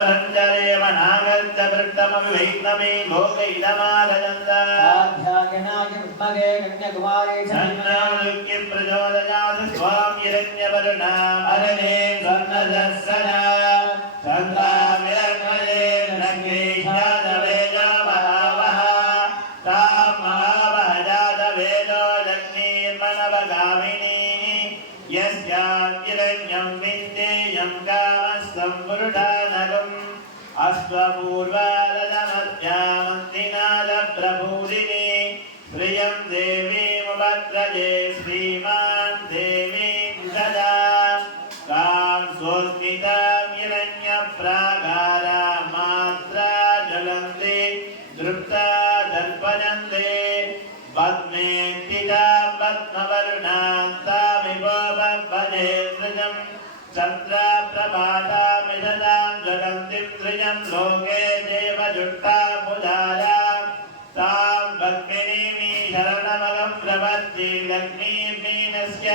संजरेम नागस्य वृत्तमविवैष्णवे लोकैदमादयन्त आध्यायनाय विद्महे कन्याकुमारी चन्द्रालुक्य प्रचोदयात् स्वां हिरण्यवर्णा अरणे स्वर्णदर्शना चन्द्रामिरण्मये लग्नेशादवेजमहावः तां महावहजातवेजो लग्नेर्मणवगामिनी यस्यां हिरण्यं विन्देयं कामस्सम्पुरुषानगम् अश्वपूर्वादमत्यामन्तिनादप्रभूरिणी श्रियं देवीमुपत्रये श्रीमान् देवीं सदा कां स्वस्मितां हिरण्यप्राकारा मात्रा ज्वलन्ते दृप्ता दर्पयन्ते पद्मेत्थितां पद्मवर्णां तामिव भजे सृजम् चन्द्रप्रभातामिदतां ज्वलन्तीं त्रिजं लोके देवजुष्टाम्बुजायां तां पद्मिनीं शरणमहं प्रपद्ये लक्ष्मीर्मीनस्य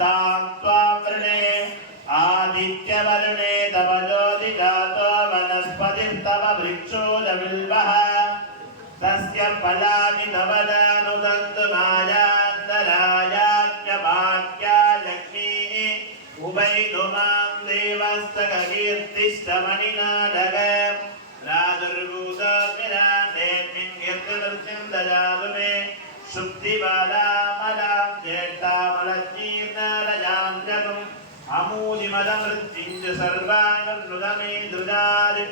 तां त्वां वृणे आदित्यवर्णे तव ज्योतिजातो वनस्पतिस्तव वृक्षोदबिल्वः तस्य फलानि तव नानुदन्तु मायान्तरायाज्ञभाग्या लक्ष्मीः उभैनुमां देवस्तककीर्तिष्टमणिनाडग राजुर्भूतोऽस्मिन् कीर्तिवृत्तिं ददातु मे शुद्धिबालामलां ज्येष्ठामलज्जीर्णालयां जगम् अमूलिमलवृत्तिं च सर्वाङ्गनुगमे दुरारि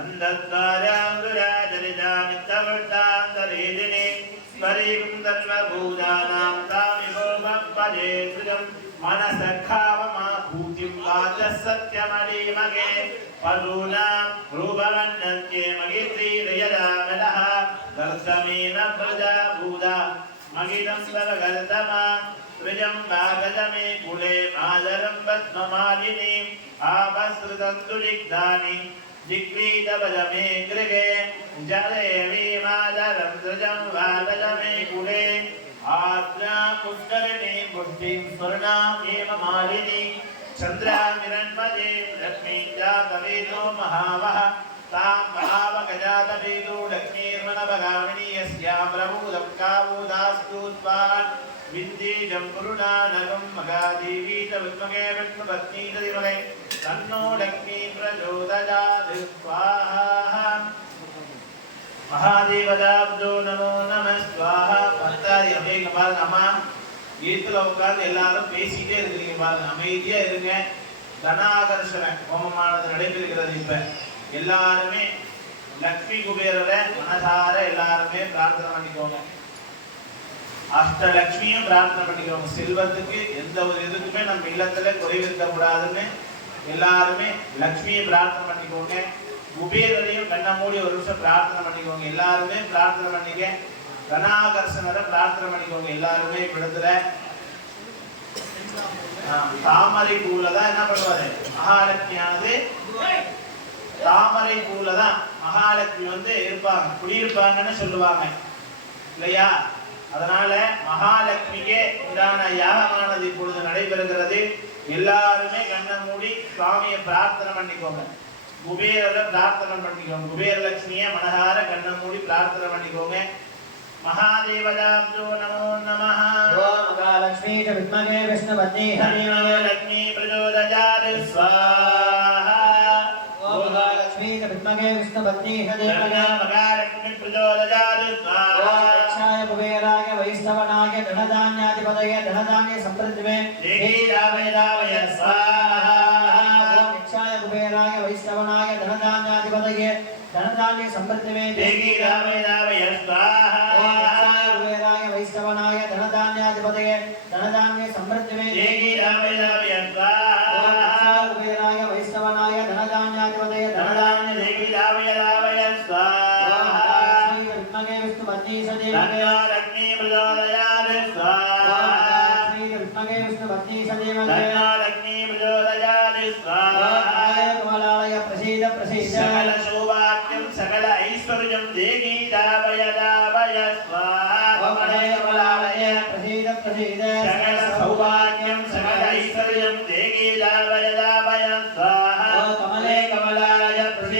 अन्धद्वारां दुराजनितामित्तवृत्तान्तरेदिने स्मरीं सर्वभूतानां तामिहो भजे सुजम् मनसखावमाभूतिं वाचः सत्यमणिमगे पदूनां रूपमन्यन्ते मगित्रीरयदामलः कर्तमेन प्रजाभूता मगिदं सर्वगर्तमा त्रिजं वागजमे कुले मादरं पद्ममालिनीम् आपसृतन्तु दिग्धानि दिग्वीतवजमे गृहे जलेवी मादरं त्रिजं वागजमे कुले आज्ञा पुष्करिणी पुष्टिं स्वर्णां हेममालिनी चन्द्रामिरण्मये लक्ष्मीं जातवेदो महावः तां महावगजातवेदो लक्ष्मीर्मणवगामिनी यस्यां प्रभूतं कावोदास्तु त्वान् विद्येजं पुरुणानगं मगादेवी च विद्महे विष्णुपत्नी च धीमहि तन्नो लक्ष्मी प्रचोदयात् स्वाहा महादेवदाब्दो नमो नमः स्वाहा பத்தாதி அப்படிங்க பாருங்க அம்மா ஈத்துல உட்கார்ந்து எல்லாரும் பேசிட்டே இருக்கீங்க பாருங்க அமைதியா இருங்க தனாகர்ஷண ஹோமமானது நடைபெறுகிறது இப்ப எல்லாருமே லக்ஷ்மி குபேரரை மனசார எல்லாருமே பிரார்த்தனை பண்ணிக்கோங்க அஷ்டலக்ஷ்மியும் பிரார்த்தனை பண்ணிக்கோங்க செல்வத்துக்கு எந்த ஒரு இதுக்குமே நம்ம இல்லத்துல குறைவு இருக்க கூடாதுன்னு எல்லாருமே லக்ஷ்மியை பிரார்த்தனை பண்ணிக்கோங்க குபேரரையும் கண்ணை மூடி ஒரு நிமிஷம் பிரார்த்தனை பண்ணிக்கோங்க எல்லாருமே பிரார்த்தனை பண்ணிக்க கணாகர்ஷனரை பிரார்த்தனை பண்ணிக்கோங்க எல்லாருமே இடத்துல தாமரை பூல தான் என்ன பண்ணுவாரு மகாலட்சுமியானது தாமரை பூல தான் மகாலட்சுமி வந்து இருப்பாங்க குடியிருப்பாங்கன்னு சொல்லுவாங்க இல்லையா அதனால மகாலட்சுமிக்கே உண்டான யாகமானது இப்பொழுது நடைபெறுகிறது எல்லாருமே கண்ணை மூடி சுவாமியை பிரார்த்தனை பண்ணிக்கோங்க குபேரரை பிரார்த்தனை பண்ணிக்கோங்க குபேர லட்சுமியை மனதார கண்ணை மூடி பிரார்த்தனை பண்ணிக்கோங்க महादेवदाब्दो नमो नमः ओम महालक्ष्मी च विद्महे विष्णुपत्नी धीमहि लक्ष्मी प्रचोदयात् स्वाहा ओम महालक्ष्मी च विद्महे विष्णुपत्नी धीमहि महालक्ष्मी प्रचोदयात् स्वाहा इच्छाय कुबेराय वैष्णवनाय धनधान्याधिपतये धनधान्य समृद्धिमे देहीरावय स्वाहा ओम इच्छाय कुबेराय वैष्णवनाय धनधान्याधिपतये धनधान्य समृद्धिमे देहीरावय स्वाहा वैष्णवनाय धनधान्याधिपतये धनधान्य समृद्धिमे देहीरावय स्वाहा कुबेराय वैष्णवनाय धनधान्याधिपतये धनधान्य देहीरावय स्वाहा विद्महे विष्णुपत्नी सदेवहि लक्ष्मी प्रचोदयात् स्वाहा विद्महे विष्णुपत्नी सदेवहि लक्ष्मी प्रचोदयात् स्वाहा कमलालय प्रसीद प्रसीद सकल सौभाग्यं सकल ऐश्वर्यं देहीरावय स्वाहा कमलालय प्रसीद प्रसीद सकल सौभाग्यं सकल ऐश्वर्यं देहीरावय स्वाहा कमले कमलालय प्रसीद